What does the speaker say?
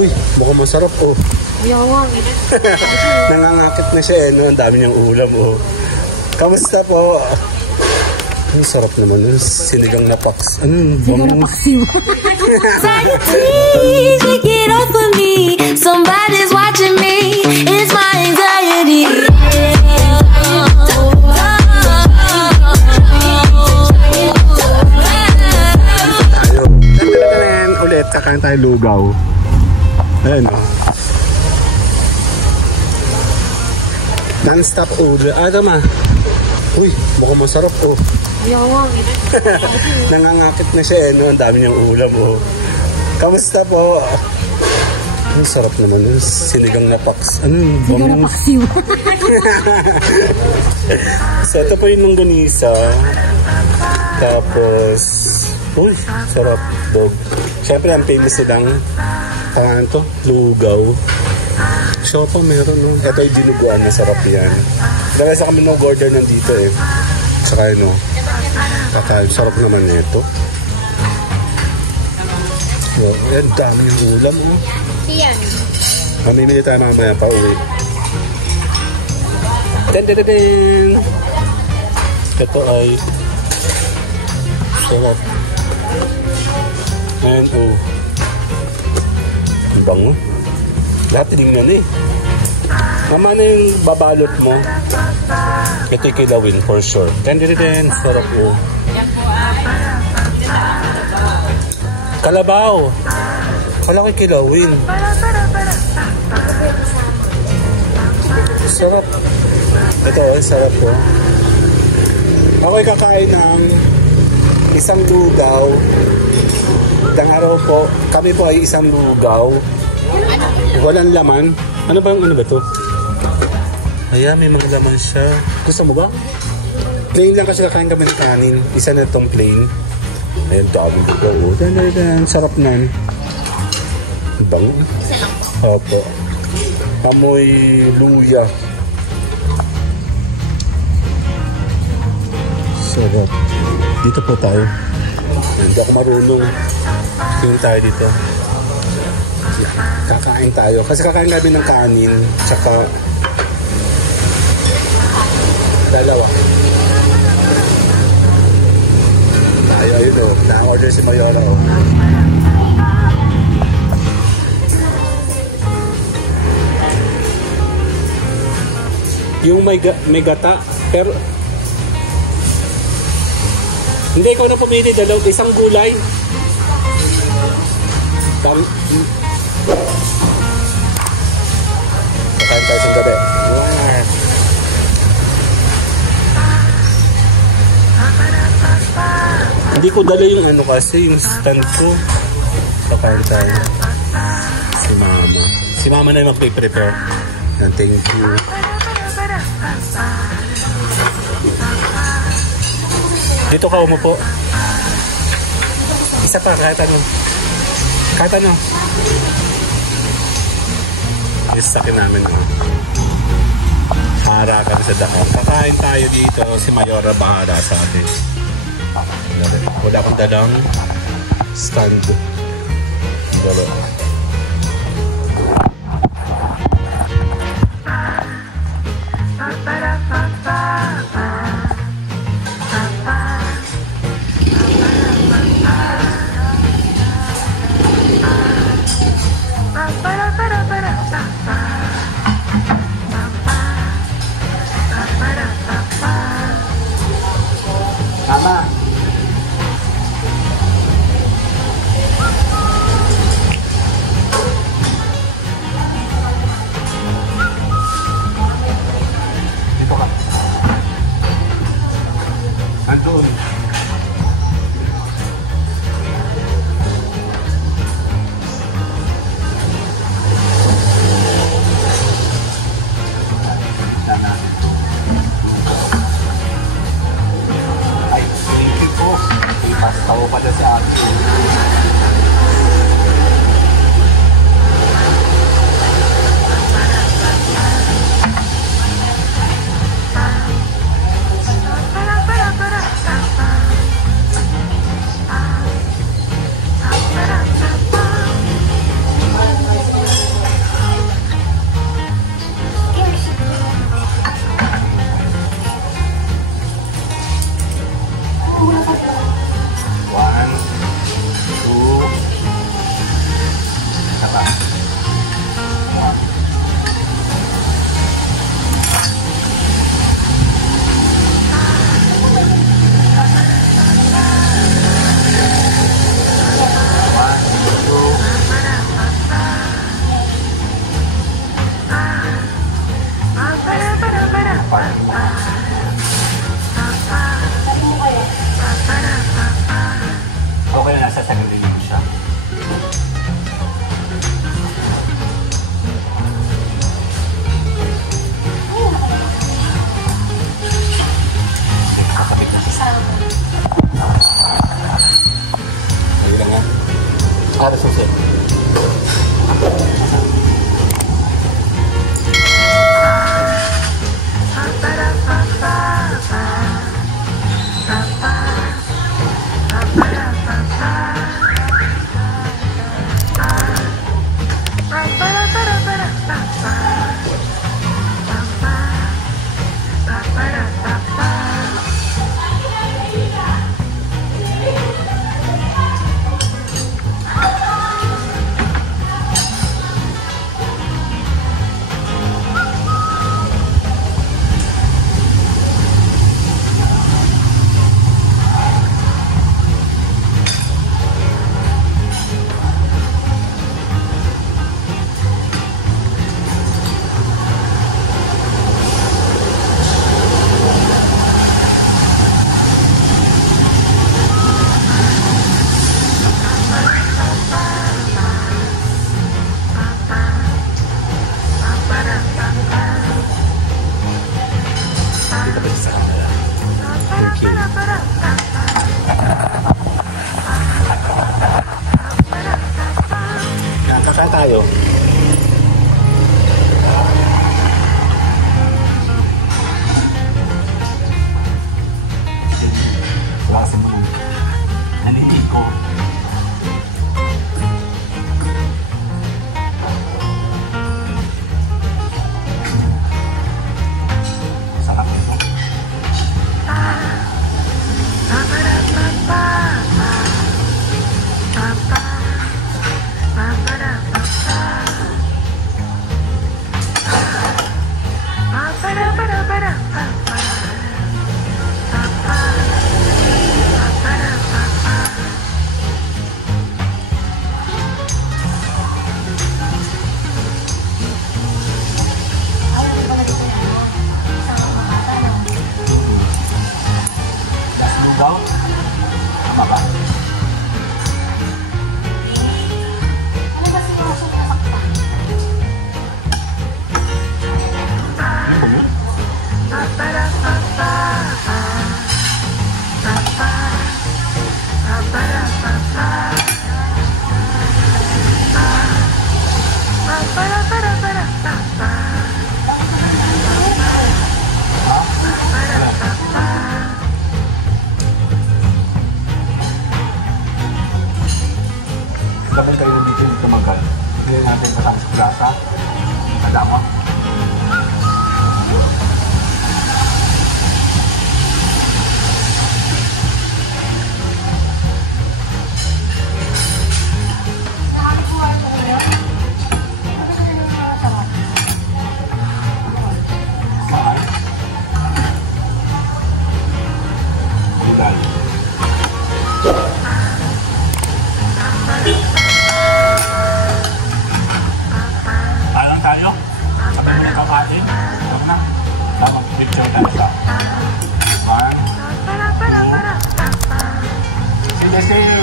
Uy, mukhang masarap oh. Yawang. Nangangakit na siya eh, no? Ang dami niyang ulam oh. Kamusta po? Ang sarap naman yun. Sinigang na paks. Ano? Sinigang na paksiw. Take it off of me. Somebody's watching me. It's my anxiety. Ulit, kakain tayo lugaw. Ayan o. Non-stop order. Tama. Uy, mukhang masarap oh. Yawang. Nangangakit na siya eh, no? Ang dami niyang ulam oh. Kamusta po? Ang sarap naman yun. Sinigang na paks. Ano? Sinigang na paksiw. So ito po yung longganisa. Tapos uy, sarap dog. Siyempre ang famous silang pangalan to, lugaw. Siopa meron no. Ito yung dinuguan, masarap yan. Dahil sa kami nag-order nandito eh. Saka yun no. Kakain, sarap naman nito. Wow, yan dami yung ulam oh. Yan. Mamimili tayo mamaya pa uwi. Den. Ito ay sarap. Ayan oh. Ang bango. Lahat tinignan eh. Mama na yung babalot mo. Ito yung kilawin for sure. Den. Sarap oh. Kalabaw. Wala ko'y kilawin. Sarap. Ito oh, sarap oh. Ako'y kakain ng isang lugaw. Itang araw po, kami po ay isang lugaw. Walang laman. Ano ba yung ano ba ito? Ayan, may mga laman siya. Gusto mo ba? Plain lang kasi kakain kami ng kanin. Isa na itong plain. Ayan, dami ko. Sarap na. Bango. Opo. Amoy luya. Sarap. Dito po tayo. Hindi ako marunong. Tingin tayo dito. Kakain tayo. Kasi kakain kami ng kanin. Tsaka dalawa. Tayo, ayun o. Na-order si Mayora o. Yung may gata. Pero hindi ko na pumili, isang gulay. Kakain tayo sa gabi. Hindi ko dala yung ano kasi, yung stand ko. Kakain tayo. Si mama na yung magpiprepare. Thank you. Dito ka umupo. Isa pa, kahit ano. Kahit ano. Isakin namin oh. Hara kami sa daan. Kakain tayo dito. Si Mayora bahala sa atin. Wala akong dalang stand. Dalo. Saan tayo? Wala kasi mo. Naninig ko. Sarap ito. Lugaw? Tama ba? Ito yun? Dapat kayo dito tumagal. Hindi natin matang sa plaza. Kadama. Mahal. Gulay. Alang tayo. Sabi mo na kamati. Huwag na. Tamang picture na ito. 1, 2. Si